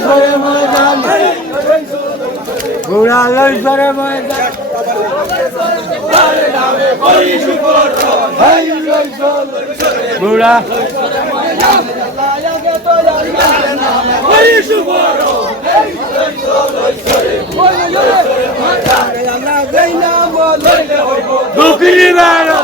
লইছরে ময়দান ঘোড়া লইছরে ময়দান ঘোড়া দুঃখী বেড়ো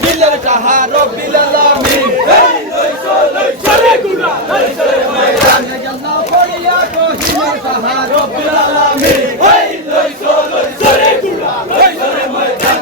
হিলের কাহা রব্বিল আলামিন এই লইছো লইছো রে গুলা লইছো রে ময়দান আল্লাহ পড়িয়া তো হিলের কাহা রব্বিল আলামিন এই লইছো লইছো রে গুলা লইছো রে ময়দান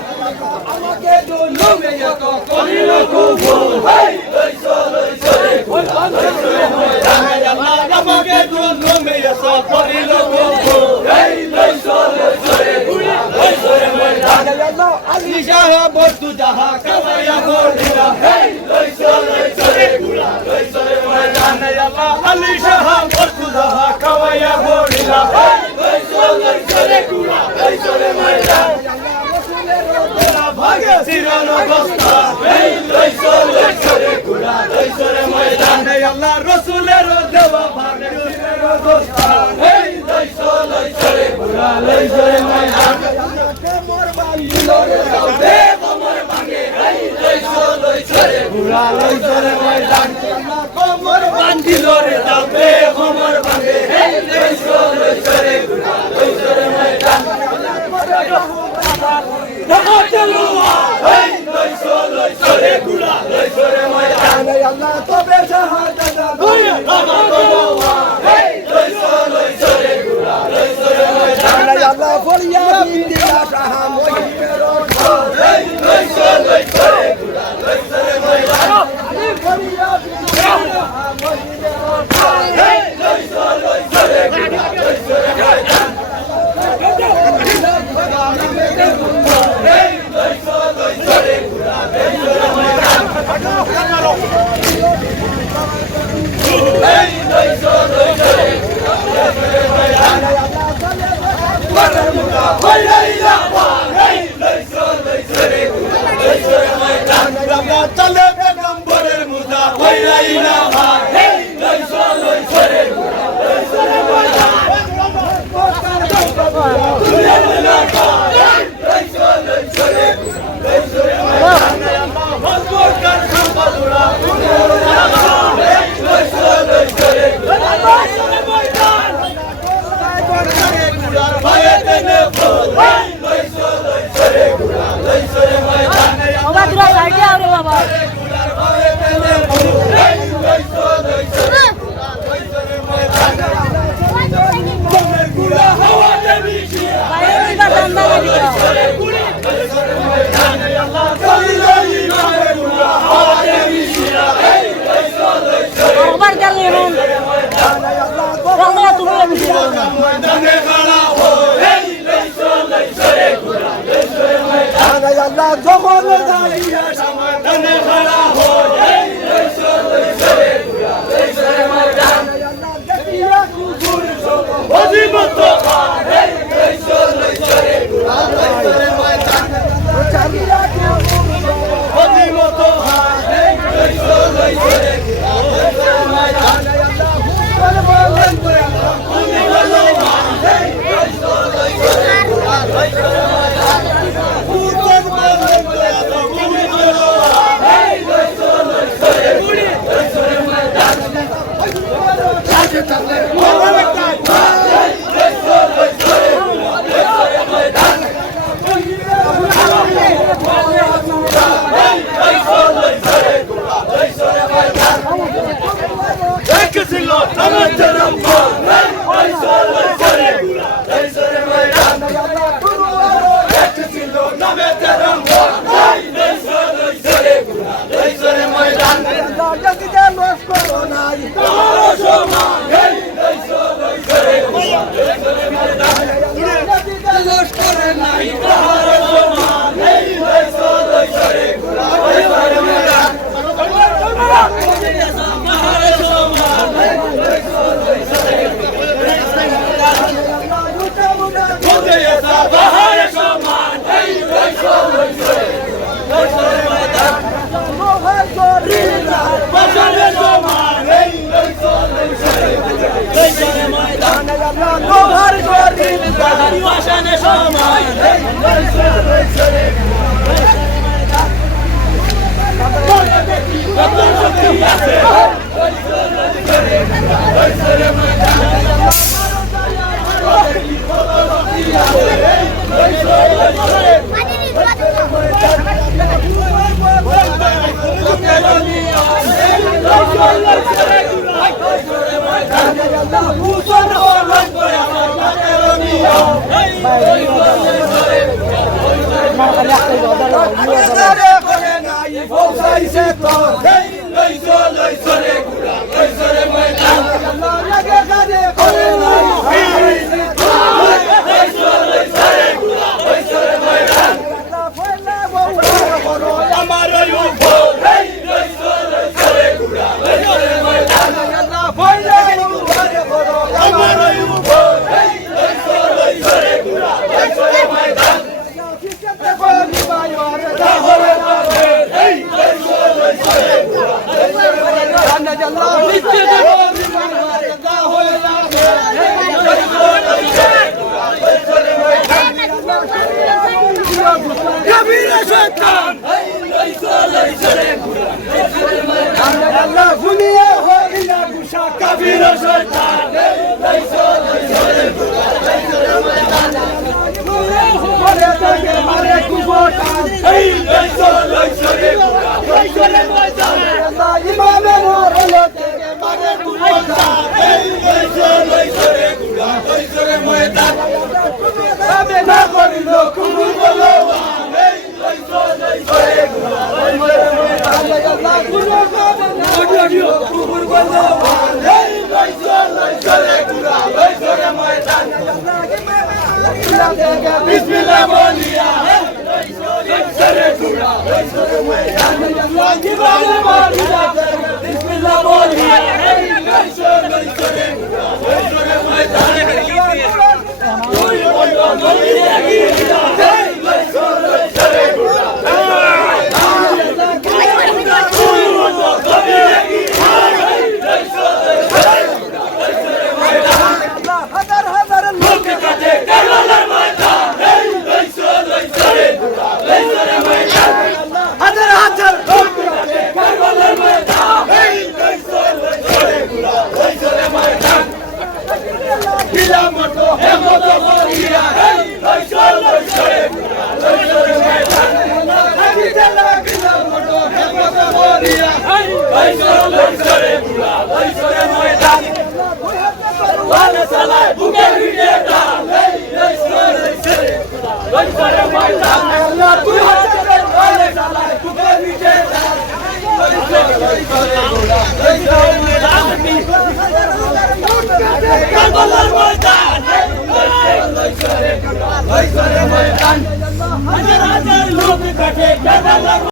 আমাকে দুলুমে এত করিল কবুল এই লইছো লইছো রে গুলা লইছো রে ময়দান আল্লাহ আমাকে দুলুমে এত করিল কবুল এই লইছো লইছো রে গুলা লইছো রে ময়দান আল্লাহ আলী শাহ বস্তু জাহা কাওয়া বলিলা হেই লইছো লইছো রে গুলা লইছো রে ময়দান আল্লাহ আলী শাহ বস্তু জাহা কাওয়া বলিলা হেই লইছো লইছো রে গুলা লইছো রে ময়দান আল্লাহ রাসূলের রোজা ভাগে সিরানো বস্তা হেই লইছো লইছো রে গুলা লইছো রে ময়দান আল্লাহ রাসূলের দেওয়া ভাগে সিরানো বস্তা হেই লইছো লইছো রে গুলা লইছো রে ময়দান মোর বান্দিল রে দে মোর ভাঙে হেই লইছো লইছো রে গুলা লইছো রে ময়দান কোমর বান্দিল রে দে মোর ভাঙে হেই লইছো লইছো রে গুলা লইছো রে ময়দান দেখো চলুয়া হেই লইছো লইছো রে গুলা লইছো রে ময়দান আল্লাহ তবে শাহাদাত দুই রামা গোয়া হেই লইছো লইছো রে গুলা লইছো রে ময়দান আল্লাহ ফরিয়া দিলা সাহা মহিমের হেই লইছো লইছো রে গুলা লইছো রে ময়দান ফরিয়া আমরা লোহার গরিব গাড়ি আসানে সময় কত শক্তি আছে বিসমিল্লাহ বলিয়া লইছরে গুড়া লইছরে ময়দান বিসমিল্লাহ বলিয়া লইছরে গুড়া লইছরে ময়দান তুই বলো গলিয়া গিয়া লইছরে গুড়া তুই বলো গলিয়া গিয়া লইছরে ময়দান হাজার হাজার লোক কাটে কারবালার ময়দান লইছরে গুড়া লইছরে ময়দান হাজার হাজার লোক কাটে কারবালার ময়দান লইছরে গুড়া লইছরে ময়দান কিলামত হেমত করিয়া লইছরে গুড়া লইছরে ময়দান কিলামত হেমত করিয়া লইছরে গুড়া লইছরে ময়দান ওয়ালা সালায় বুকে ভিড়ে ডাল লইছরে ময়দান আল্লাহ তুই হাতে ওয়ালা সালায় বুকে ভিড়ে ডাল লইছরে গুড়া লইছরে ময়দান কারবালার ময়দান লইছরে গুড়া লইছরে ময়দান হাজার হাজার লোক কাটে কারবালার